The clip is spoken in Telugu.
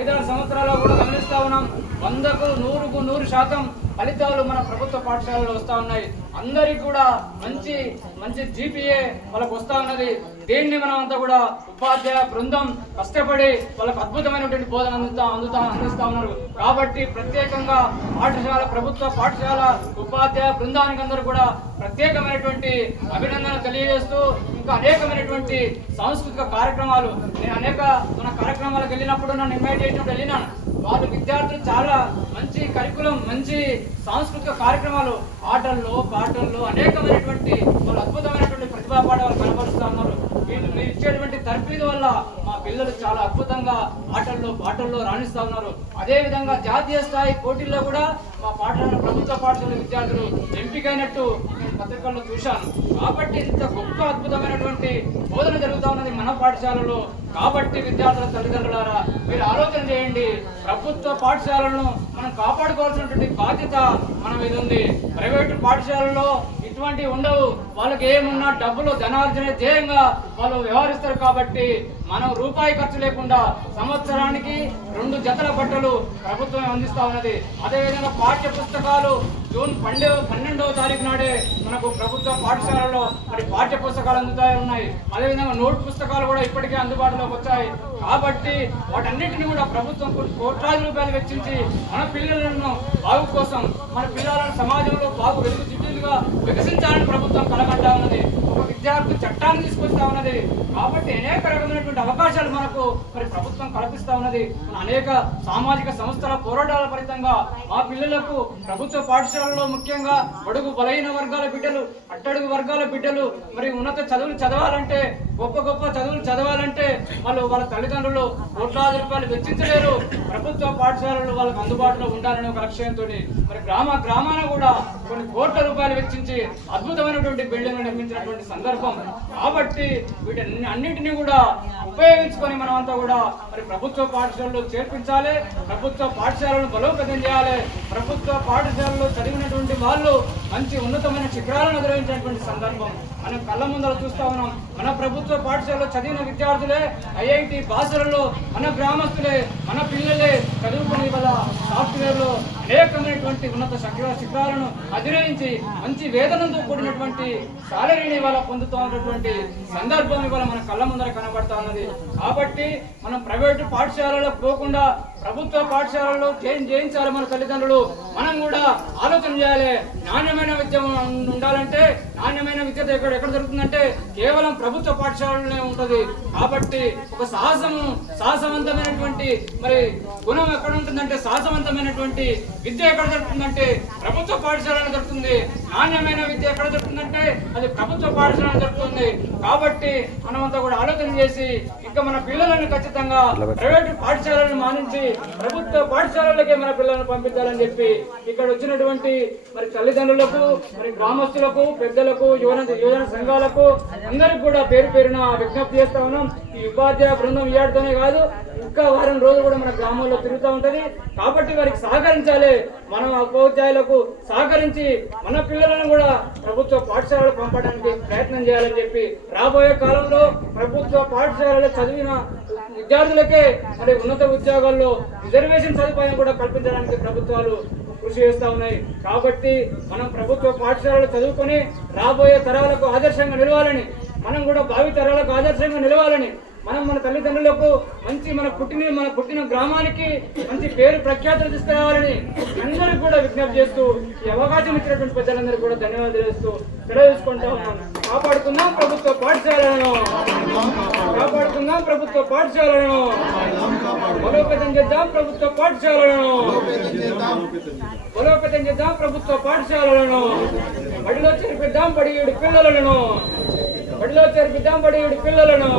ఐదారు సంవత్సరాల్లో కూడా గమనిస్తా ఉన్నాం. వందకు నూరుకు నూరు శాతం ఫలితాలు మన ప్రభుత్వ పాఠశాలలో వస్తా ఉన్నాయి. అందరికి కూడా మంచి మంచి జీపీఏ వాళ్ళకు వస్తా ఉన్నది. దీన్ని మనం అంతా కూడా ఉపాధ్యాయ బృందం కష్టపడి వాళ్ళకు అద్భుతమైనటువంటి బోధన అందుతా అందుతా అందిస్తా ఉన్నారు. కాబట్టి ప్రత్యేకంగా పాఠశాల ప్రభుత్వ పాఠశాల ఉపాధ్యాయ బృందానికి అందరూ కూడా ప్రత్యేకమైనటువంటి అభినందనలు తెలియజేస్తూ ఇంకా అనేకమైనటువంటి సాంస్కృతిక కార్యక్రమాలు. నేను అనేక మన కార్యక్రమాలకు వెళ్ళినప్పుడు నన్ను ఇన్వైట్ చేసినప్పుడు వెళ్ళినాను. వాళ్ళు విద్యార్థులు చాలా మంచి కరికులం మంచి సాంస్కృతిక కార్యక్రమాలు ఆటల్లో పాటల్లో అనేకమైనటువంటి వాళ్ళు అద్భుతమైనటువంటి ప్రతిభా పాఠాలు కనబరుస్తూ ఉన్నారు. వీళ్ళు మీరు ఇచ్చేటువంటి తర్ఫీదు వల్ల మా పిల్లలు చాలా అద్భుతంగా ఆటల్లో పాటల్లో రాణిస్తా ఉన్నారు. అదే విధంగా జాతీయ స్థాయి పోటీల్లో కూడా మా పాఠశాల ప్రభుత్వ పాఠశాల విద్యార్థులు ఎంపికైనట్టు నేను పత్రికల్లో చూశాను. కాబట్టి ఇంత గొప్ప అద్భుతమైనటువంటి బోధన జరుగుతా ఉన్నది మన పాఠశాలలో. కాబట్టి విద్యార్థుల తల్లిదండ్రులారా మీరు ఆలోచన చేయండి. ప్రభుత్వ పాఠశాలను మనం కాపాడుకోవాల్సినటువంటి బాధ్యత మన మీద ఉంది. ప్రైవేటు పాఠశాలలో ఇటువంటివి ఉండవు. వాళ్ళకి ఏమున్నా డబ్బులు ధనార్జన ధ్యేయంగా వాళ్ళు వ్యవహరిస్తారు కాబట్టి మనం రూపాయి ఖర్చు లేకుండా సంవత్సరానికి రెండు జతల బట్టలు ప్రభుత్వం అందిస్తా ఉన్నది. అదేవిధంగా పాఠ్య పుస్తకాలు జూన్ పన్నెండవ పన్నెండవ తారీఖు నాడే మనకు ప్రభుత్వ పాఠశాలలో మరి పాఠ్య పుస్తకాలు అందుతాయి ఉన్నాయి. అదేవిధంగా నోట్ పుస్తకాలు కూడా ఇప్పటికే అందుబాటులోకి వచ్చాయి. కాబట్టి వాటన్నిటిని కూడా ప్రభుత్వం కోట్లాది రూపాయలు వెచ్చించి మన పిల్లలను బాగు కోసం మన పిల్లలను సమాజంలో బాగు వెలుగు జిడ్డులుగా వికసించాలని ప్రభుత్వం కలగంటా ఉన్నది. ఒక విద్యార్థి చట్టాన్ని తీసుకొస్తా ఉన్నది. కాబట్టి అనేక రకమైనటువంటి అవకాశాలు మనకు మరి ప్రభుత్వం కల్పిస్తా ఉన్నది. మన అనేక సామాజిక సంస్థల పోరాటాల ఫలితంగా మా పిల్లలకు ప్రభుత్వ పాఠశాలలో ముఖ్యంగా అడుగు బలహీన వర్గాల బిడ్డలు అట్టడుగు వర్గాల బిడ్డలు మరి ఉన్నత చదువులు చదవాలంటే గొప్ప గొప్ప చదువులు చదవాలంటే వాళ్ళు వాళ్ళ తల్లిదండ్రులు కోట్లాది రూపాయలు వెచ్చించలేరు. ప్రభుత్వ పాఠశాలలు వాళ్ళకు అందుబాటులో ఉండాలనే ఒక లక్ష్యంతో మరి గ్రామ గ్రామాన కూడా కొన్ని కోట్ల రూపాయలు వెచ్చించి అద్భుతమైనటువంటి బిల్డింగ్ నిర్మించినటువంటి సందర్భం. కాబట్టి వీటిని అన్నింటినీ కూడా ఉపయోగించుకొని మనం అంతా కూడా మరి ప్రభుత్వ పాఠశాలలో చేర్పించాలి. ప్రభుత్వ పాఠశాలను బలోపేతం చేయాలి. ప్రభుత్వ పాఠశాలలో చదివినటువంటి వాళ్ళు మంచి ఉన్నతమైన శిఖరాలను అధిరోహించినటువంటి సందర్భం. మనం కళ్ళ ముందర చూస్తా ఉన్నాం. మన ప్రభుత్వ పాఠశాలలో చదివిన విద్యార్థులే ఐఐటి భాషలలో మన గ్రామస్తులే మన పిల్లలే చదువుకునే వాళ్ళ అనేకమైనటువంటి ఉన్నత శిఖర శిఖరాలను అధిరోహించి మంచి వేతనంతో కూడినటువంటి సాలరీని ఇవాళ పొందుతూ ఉన్నటువంటి సందర్భం ఇవాళ మన కళ్ళ ముందర కనబడతా ఉన్నది. కాబట్టి మనం ప్రైవేటు పాఠశాలలో పోకుండా ప్రభుత్వ పాఠశాలలో చేంజ్ చేయించాలి మన తల్లిదండ్రులు. మనం కూడా ఆలోచన చేయాలి. నాణ్యమైన విద్య ఉండాలంటే నాణ్యమైన విద్య ఎక్కడ ఎక్కడ దొరుకుతుందంటే కేవలం ప్రభుత్వ పాఠశాలలోనే ఉంటుంది. కాబట్టి ఒక సాహసము సాహసవంతమైనటువంటి మరి గుణం ఎక్కడ ఉంటుందంటే సాహసవంతమైనటువంటి విద్య ఎక్కడ దొరుకుతుందంటే ప్రభుత్వ పాఠశాలలో దొరుకుతుంది. నాణ్యమైన విద్య ఎక్కడ దొరుకుతుందంటే అది ప్రభుత్వ పాఠశాలలో దొరుకుతుంది. కాబట్టి మనమంతా కూడా ఆలోచన చేసి ఇంకా మన పిల్లలను ఖచ్చితంగా ప్రైవేటు పాఠశాలను మానించి ప్రభుత్వ పాఠశాలలకే మన పిల్లలను పంపించాలని చెప్పి ఇక్కడ వచ్చినటువంటి మరి తల్లిదండ్రులకు మరి గ్రామస్తులకు పెద్దలకు యువన యువజన సంఘాలకు అందరికి కూడా పేరు పేరున విజ్ఞప్తి చేస్తా ఉన్నాం. ఈ ఉపాధ్యాయ బృందం ఇయ్యాడుతోనే కాదు ఇంకా వారం రోజులు కూడా మన గ్రామంలో తిరుగుతూ ఉంటది. కాబట్టి వారికి సహకరించాలి. మనం ఉపాధ్యాయులకు సహకరించి మన పిల్లలను కూడా ప్రభుత్వ పాఠశాలలు పంపడానికి ప్రయత్నం చేయాలని చెప్పి రాబోయే కాలంలో ప్రభుత్వ పాఠశాలలో చదివిన విద్యార్థులకే మరి ఉన్నత ఉద్యోగాల్లో రిజర్వేషన్ సదుపాయం కూడా కల్పించడానికి ప్రభుత్వాలు కృషి చేస్తూ ఉన్నాయి. కాబట్టి మనం ప్రభుత్వ పాఠశాలలో చదువుకొని రాబోయే తరాలకు ఆదర్శంగా నిలవాలని మనం కూడా భావి తరాలకు ఆదర్శంగా నిలవాలని మనం మన తల్లిదండ్రులకు మంచి మన పుట్టిన మన పుట్టిన గ్రామానికి మంచి పేరు ప్రఖ్యాతులు తీసుకురావాలని అందరికీ కూడా విజ్ఞప్తి చేస్తూ ఈ అవకాశం ఇచ్చినటువంటి ప్రజలందరూ కూడా ధన్యవాదాలు చేస్తూ సెలవు కాపాడుతున్నాం కాపాడుకుందాం ప్రభుత్వ పాఠశాలను. కాపాడుకుందాం ప్రభుత్వ పాఠశాలను. బలోపేతం చేద్దాం ప్రభుత్వ పాఠశాలను. బలోపేతం చేద్దాం ప్రభుత్వ పాఠశాలలను బడిలో చేర్పిద్దాం బడి పిల్లలను. బడిలో చేర్పిద్దాం బడి పిల్లలను.